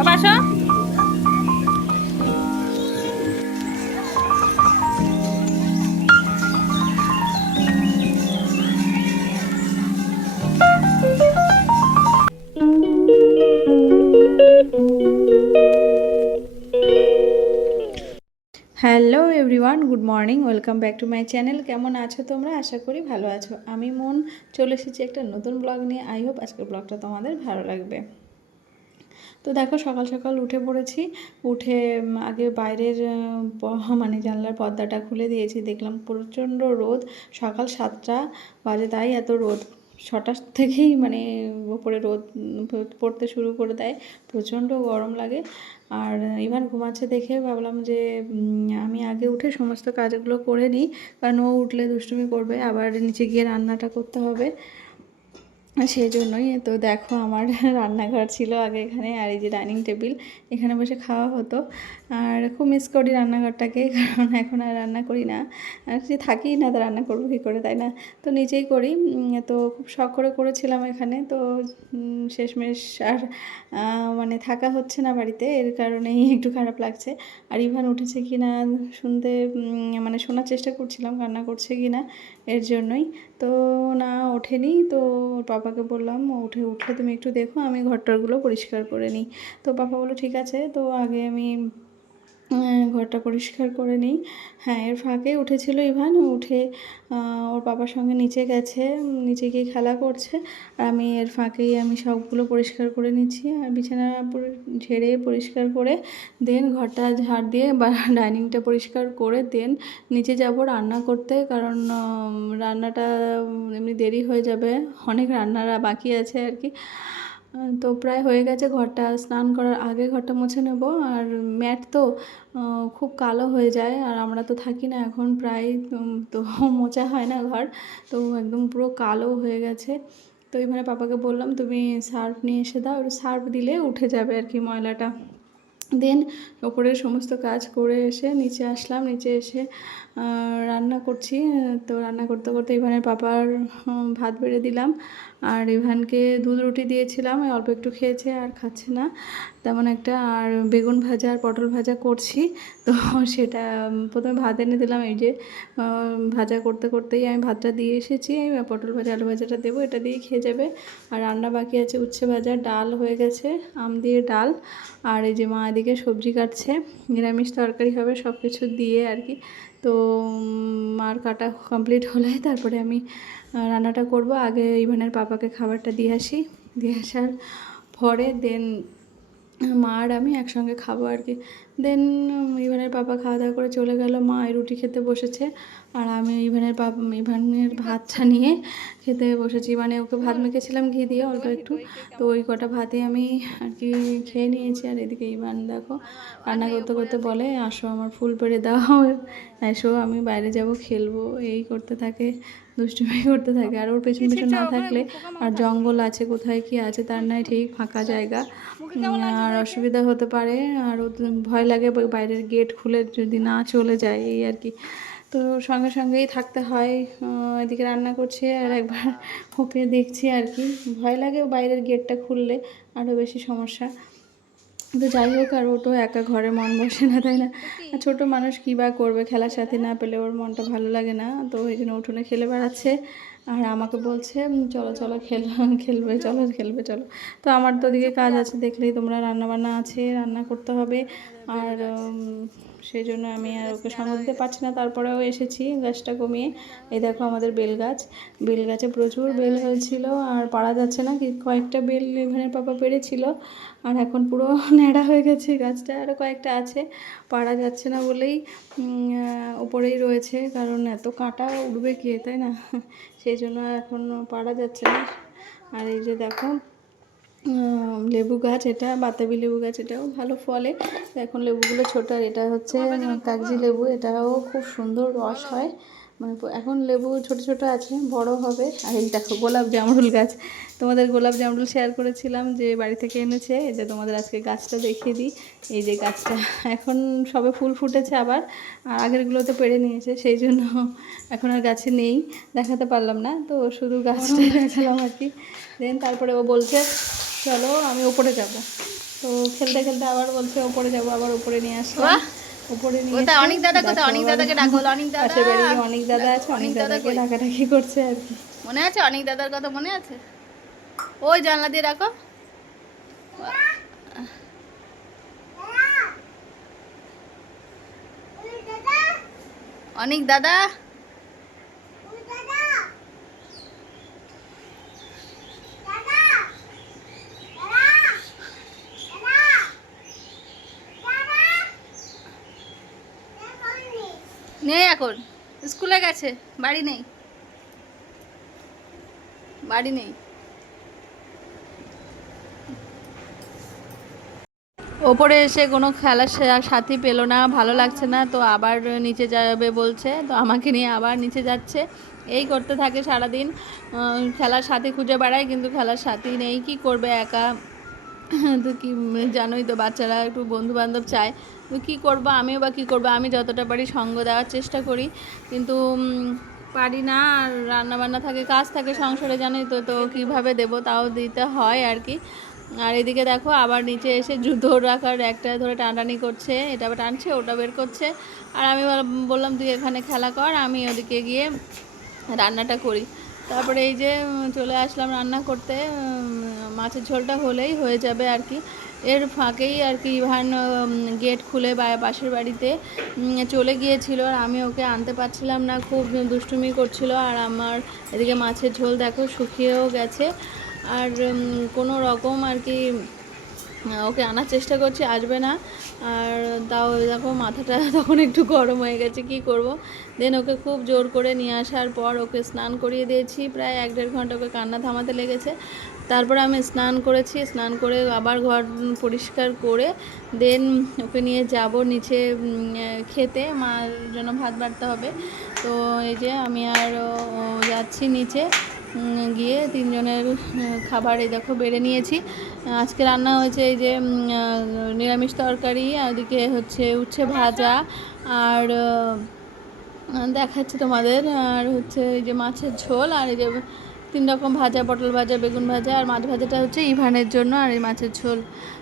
বাবা আসো। Hello everyone, good morning, welcome back to my channel. কেমন আছো তোমরা? আশা করি ভালো আছো। আমি মন চলে এসেছি একটা নতুন ব্লগ নিয়ে। আই হোপ আজকের ব্লগটা তোমাদের ভালো লাগবে। তো দেখো, সকাল সকাল উঠে পড়েছি। উঠে আগে বাইরের মানে জানলার পর্দাটা খুলে দিয়েছি। দেখলাম প্রচণ্ড রোদ। সকাল 7টা বাজে, তাই এত রোদ। 6টা থেকেই মানে ওপরে রোদ পড়তে শুরু করে দেয়। প্রচণ্ড গরম লাগে। আর ইভান ঘুমাচ্ছে দেখে ভাবলাম যে আমি আগে উঠে সমস্ত কাজগুলো করে নিই, কারণ ও উঠলে দুষ্টুমি করবে, আবার নিচে গিয়ে রান্নাটা করতে হবে। সেই জন্যই তো দেখো, আমার রান্নাঘর ছিল আগে এখানে, আর এই যে ডাইনিং টেবিল, এখানে বসে খাওয়া হতো। আর খুব মিস করি রান্নাঘরটাকে, কারণ এখন আর রান্না করি না, আর যে থাকি না, তো রান্না করবো কী করে, তাই না? তো নিজেই করি। তো খুব শখ করে করেছিলাম এখানে। তো শেষমেশ আর মানে থাকা হচ্ছে না বাড়িতে, এর কারণেই একটু খারাপ লাগছে। আর ইভান উঠেছে কি না শুনতে, মানে শোনার চেষ্টা করছিলাম রান্না করছে কি না, এর জন্যই। তো না, ওঠেনি। তো ওর পাপাকে বললাম, উঠলে তুমি একটু দেখো, আমি ঘরটারগুলো পরিষ্কার করে নিই। তো পাপা বললো ঠিক আছে। তো আগে আমি ঘরটা পরিষ্কার করে নিই। হ্যাঁ, এর ফাঁকে উঠেছিল ইভান, উঠে ওর বাবার সঙ্গে নিচে গেছে, নিচে গিয়ে খেলা করছে। আর আমি এর ফাঁকেই আমি সবগুলো পরিষ্কার করে নিচ্ছি। আর বিছানা ঝেড়ে পরিষ্কার করে দেন ঘরটা ঝাড় দিয়ে বা ডাইনিংটা পরিষ্কার করে দেন নিচে যাব রান্না করতে, কারণ রান্নাটা এমনি দেরি হয়ে যাবে, অনেক রান্নারা বাকি আছে আর কি। তো প্রায় হয়ে গেছে। ঘরটা স্নান করার আগে ঘরটা মুছে নেব। আর ম্যাট তো খুব কালো হয়ে যায়, আর আমরা তো থাকি না এখন প্রায়, তো মোছা হয় না ঘর, তো একদম পুরো কালো হয়ে গেছে। তো এখানে পাপাকে বললাম তুমি সার্ফ নিয়ে এসে দাও, সার্ফ দিলে উঠে যাবে আর কি ময়লাটা। দেন ওপরের সমস্ত কাজ করে এসে নিচে আসলাম। নিচে এসে রান্না করছি। তো রান্না করতে করতে ইভানের পাপার ভাত বেড়ে দিলাম। আর ইভানকে দুধ রুটি দিয়েছিলাম, অল্প একটু খেয়েছে, আর খাচ্ছে না তেমন একটা। আর বেগুন ভাজা আর পটল ভাজা করছি। তো সেটা প্রথমে ভাত এনে দিলাম। এই যে ভাজা করতে করতেই আমি ভাতটা দিয়ে এসেছি। পটল ভাজা আলু ভাজাটা দেবো, এটা দিয়েই খেয়ে যাবে। আর রান্না বাকি আছে উচ্ছে ভাজা, ডাল হয়ে গেছে, আম দিয়ে ডাল। আর এই যে মা এদিকে সবজি কাটছে, নিরামিষ তরকারি হবে সব কিছু দিয়ে আর কি। তো মার কাটা কমপ্লিট হলে তারপরে আমি রান্নাটা করব। আগে ইভানের পাপাকে খাবারটা দিয়ে আসি, দিয়ে আসার পরে দেন মা আর আমি একসঙ্গে খাবো আর কি। দেন ইভানের পাপা খাওয়া দাওয়া করে চলে গেল, মা রুটি খেতে বসেছে। আর আমি ইভানের ভাতটা নিয়ে খেতে বসেছি, মানে ওকে ভাত মেখেছিলাম ঘি দিয়ে অল্প একটু, তো ওই কটা ভাতে আমি আর কি খেয়ে নিয়েছি। আর এদিকে ইভান দেখো রান্না করতে করতে বলে আসো আমার ফুল পেড়ে দাও, এসো আমি বাইরে যাব খেলবো, এই করতে থাকে, দুষ্টুমি করতে থাকে। আর ওর পেছন পেছন না থাকলে, আর জঙ্গল আছে কোথায় কি আছে তার নাই ঠিক, ফাঁকা জায়গা, আর অসুবিধা হতে পারে। আর ভয় লাগে বাইরের গেট খুলে যদি না চলে যায়, এই আর কি। তো সঙ্গে সঙ্গেই থাকতে হয়। এদিকে রান্না করছে আর একবার ওকে দেখছি আর কি। ভয় লাগে বাইরের গেটটা খুললে, আরও বেশি সমস্যা। তো যাই হোক, আর ও তো একা ঘরে মন বসে না, তাই না? আর ছোটো মানুষ কী বা করবে, খেলার সাথে না পেলে ওর মনটা ভালো লাগে না। তো ওই জন্য উঠোনে খেলে বেড়াচ্ছে। আর আমাকে বলছে চলো চলো খেলবে, চলো খেলবে চলো। তো আমার তো ওদিকে কাজ আছে, দেখলেই তোমরা, রান্নাবান্না আছে, রান্না করতে হবে। আর সেই জন্য আমি আর ওকে সঙ্গ দিতে পারছি না। তারপরেও এসেছি গাছটা কমিয়ে। এই দেখো আমাদের বেল গাছে প্রচুর বেল হয়েছিল, আর পাড়া যাচ্ছে না। কয়েকটা বেল ইভানের পাপা পেড়েছিল, আর এখন পুরো ন্যাড়া হয়ে গেছে গাছটা। আরও কয়েকটা আছে, পাড়া যাচ্ছে না বলেই ওপরেই রয়েছে, কারণ এত কাঁটা উঠবে কে, তাই না? সেই জন্য এখন পাড়া যাচ্ছে না। আর এই যে দেখো লেবু গাছ, এটা বাতাবি লেবু গাছ, এটাও ভালো ফলে। এখন লেবুগুলো ছোটো, আর এটা হচ্ছে কাগজি লেবু, এটাও খুব সুন্দর রস হয়। মানে এখন লেবু ছোট ছোট আছে, বড় হবে। আর এই দেখো গোলাপ জামরুল গাছ, তোমাদের গোলাপ জামরুল শেয়ার করেছিলাম যে বাড়ি থেকে এনেছে। এই যে তোমাদের আজকে গাছটা দেখিয়ে দিই। এই যে গাছটা এখন সবে ফুল ফুটেছে আবার, আর আগেরগুলোতে পেড়ে নিয়েছে, সেই জন্য এখন আর গাছে নেই, দেখাতে পারলাম না। তো শুধু গাছটাই দেখালাম আর কি। দেন তারপরে ও বলছে চলো আমি ওপরে যাব। তো খেলতে খেলতে আবার বলছে ওপরে যাবো, আবার উপরে নিয়ে আসলাম। উপরে নিয়ে অনেক দাদা কোথায়? অনেক দাদাকে ডাকো, অনেক দাদা। পাশের বাড়ি অনেক দাদা আছে, অনেক দাদাকে ডাকাডাকি করছে আর কি। মনে আছে অনেক দাদার কথা? মনে আছে? ওই জানলা দিয়ে রাখো। অনেক দাদা। নেই এখন, স্কুলে গেছে, বাড়ি নেই, বাড়ি নেই। ওপরে এসে কোনো খেলার সাথী পেলো না, ভালো লাগছে না, তো আবার নিচে যাবে বলছে, তো আমাকে নিয়ে আবার নিচে যাচ্ছে। এই করতে থাকে সারাদিন, খেলার সাথী খুঁজে বেড়ায়, কিন্তু খেলার সাথী নেই, কি করবে একা। তো কি জানোই তো, বাচ্চারা একটু বন্ধু বান্ধব চায়, তো কী করবো, আমিও বা কী করবো। আমি যতটা পারি সঙ্গ দেওয়ার চেষ্টা করি, কিন্তু পারি না। আর রান্নাবান্না থাকে, কাজ থাকে সংসারে, জানোই তো, তো কীভাবে দেবো, তাও দিতে হয় আর কি। আর এদিকে দেখো আবার নিচে এসে জুতো রাখার একটা ধরে টানাটানি করছে, এটা টানছে, ওটা বের করছে। আর আমি বললাম তুই এখানে খেলা কর, আমি ওদিকে গিয়ে রান্নাটা করি। তারপরে এই যে চলে আসলাম রান্না করতে, মাছের ঝোলটা হলেই হয়ে যাবে আর কি। এর ফাঁকেই আর কি ইভান গেট খুলে পাশের বাড়িতে চলে গিয়েছিল, আর আমি ওকে আনতে পারছিলাম না, খুব দুষ্টুমি করছিল। আর আমার এদিকে মাছের ঝোল দেখো শুকিয়েও গেছে, আর কোনো রকম আর কি ওকে আনার চেষ্টা করছি, আসবে না। আর তাও দেখো মাথাটা তখন একটু গরম হয়ে গেছে, কি করব। দেন ওকে খুব জোর করে নিয়ে আসার পর ওকে স্নান করিয়ে দিয়েছি, প্রায় 1-1.5 ঘন্টা ওকে কান্না থামাতে লেগেছে। তারপরে আমি স্নান করেছি, স্নান করে আবার ঘর পরিষ্কার করে দেন ওকে নিয়ে যাব নিচে খেতে, মার জন্য ভাত বাড়তে হবে। তো এই যে আমি আর যাচ্ছি নিচে, গিয়ে তিনজনের খাবার এই দেখো বেড়ে নিয়েছি। আজকে রান্না হয়েছে এই যে নিরামিষ তরকারি, আর ওদিকে হচ্ছে উচ্ছে ভাজা, আর দেখাচ্ছি তোমাদের, আর হচ্ছে এই যে মাছের ঝোল, আর এই যে 3 রকম ভাজা, পটল ভাজা, বেগুন ভাজা, আর মাছ ভাজাটা হচ্ছে ইভানের জন্য, আর এই মাছের ঝোল।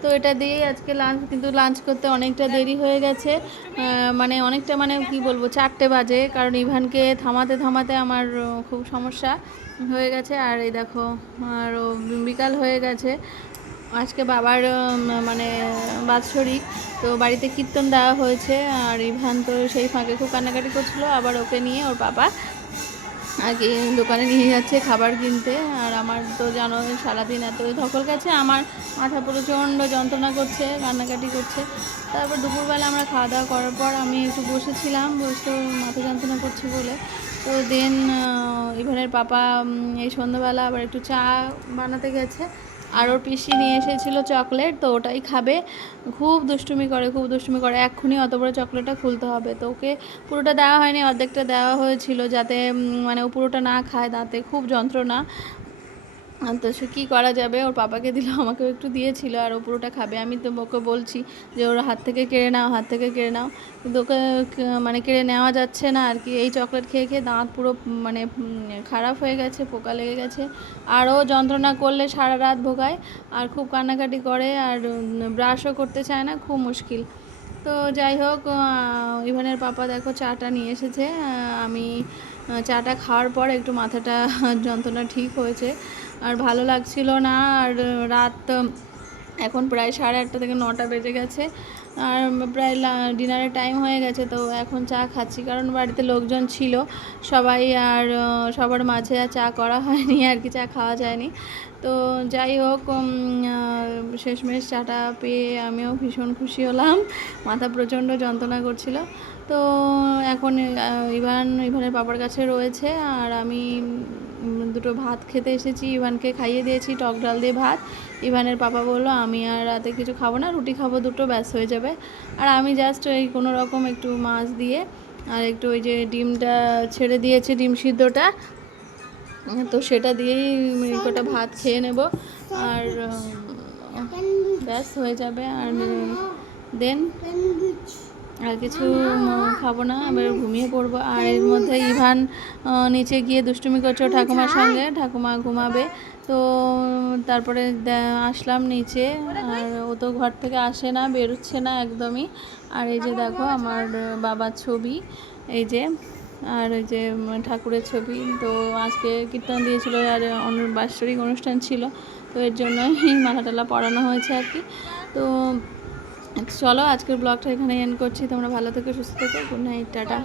তো এটা দিয়েই আজকে লাঞ্চ, কিন্তু লাঞ্চ করতে অনেকটা দেরি হয়ে গেছে, মানে অনেকটা, মানে কি বলবো, 4টে বাজে, কারণ ইভানকে থামাতে থামাতে আমার খুব সমস্যা হয়ে গেছে। আর এই দেখো আরও বিকাল হয়ে গেছে, আজকে বাবার মানে বাৎসরিক, তো বাড়িতে কীর্তন দেওয়া হয়েছে। আর ইভান তো সেই ফাঁকে খুব কান্নাকাটি করছিলো, আবার ওকে নিয়ে ওর বাবা আগে দোকানে নিয়ে যাচ্ছে খাবার কিনতে। আর আমার তো জানো সারাদিন এত ধকল গেছে, আমার মাথা প্রচণ্ড যন্ত্রণা করছে, কান্নাকাটি করছে। তারপর দুপুরবেলা আমরা খাওয়া দাওয়া করার পর আমি একটু বসেছিলাম, বসে মাথা যন্ত্রণা করছি বলে। তো দেন ইভানের পাপা এই সন্ধ্যাবেলা আবার একটু চা বানাতে গেছে, আর ওর পিসি নিয়ে এসেছিলো চকলেট, তো ওটাই খাবে। খুব দুষ্টুমি করে, খুব দুষ্টুমি করে, এক্ষুনি অত বড় চকলেটটা খুলতে হবে। তো ওকে পুরোটা দেওয়া হয়নি, অর্ধেকটা দেওয়া হয়েছিল, যাতে মানে ও পুরোটা না খায়, দাঁতে খুব যন্ত্রণা। তো সে কী করা যাবে, ওর পাপাকে দিল, আমাকেও একটু দিয়েছিল, আর ও পুরোটা খাবে। আমি তো ওকে বলছি যে ওর হাত থেকে কেড়ে নাও, হাত থেকে কেড়ে নাও, কিন্তু ওকে মানে কেড়ে নেওয়া যাচ্ছে না আর কি। এই চকলেট খেয়ে খেয়ে দাঁত পুরো মানে খারাপ হয়ে গেছে, পোকা লেগে গেছে। আরও যন্ত্রণা করলে সারা রাত ভোগায়, আর খুব কান্নাকাটি করে, আর ব্রাশও করতে চায় না, খুব মুশকিল। তো যাই হোক, ইভানের পাপা দেখো চাটা নিয়ে এসেছে, আমি চাটা খাওয়ার পর একটু মাথাটা যন্ত্রণা ঠিক হয়েছে, আর ভালো লাগছিল না। আর রাত এখন প্রায় 8:30 থেকে 9টা বেজে গেছে, আর প্রায় ডিনারের টাইম হয়ে গেছে। তো এখন চা খাচ্ছি, কারণ বাড়িতে লোকজন ছিল সবাই, আর সবার মাঝে আর চা করা হয়নি আর কি, চা খাওয়া যায়নি। তো যাই হোক, শেষমেশ চাটা পেয়ে আমিও ভীষণ খুশি হলাম, মাথা প্রচণ্ড যন্ত্রণা করছিল। তো এখন ইভানের পাপার কাছে রয়েছে, আর আমি দুটো ভাত খেতে এসেছি, ইভানকে খাইয়ে দিয়েছি টক ডাল দিয়ে ভাত। ইভানের পাপা বললো আমি আর রাতে কিছু খাবো না, রুটি খাবো দুটো, ব্যাস হয়ে যাবে। আর আমি জাস্ট ওই কোনো রকম একটু মাছ দিয়ে, আর একটু ওই যে ডিমটা ছেড়ে দিয়েছে, ডিম সিদ্ধটা, তো সেটা দিয়েই কটা ভাত খেয়ে নেব, আর ব্যাস হয়ে যাবে। আর দেন আর কিছু খাবো না, এবার ঘুমিয়ে পড়বো। আর এর মধ্যে ইভান নিচে গিয়ে দুষ্টুমি করছে ঠাকুমার সঙ্গে, ঠাকুমা ঘুমাবে, তো তারপরে আসলাম নিচে, আর ও তো ঘর থেকে আসে না, বেরোচ্ছে না একদমই। আর এই যে দেখো আমার বাবার ছবি, এই যে, আর ওই যে ঠাকুরের ছবি। তো আজকে কীর্তন দিয়েছিল আর বাৎসরিক অনুষ্ঠান ছিল, তো এর জন্যই মালা টালা পরানো হয়েছে আর কি। তো চলো আজকের ব্লগটা এখানে এন্ড করছি। তোমরা ভালো থেকো, সুস্থ থেকো, গুড নাইট, টাটা।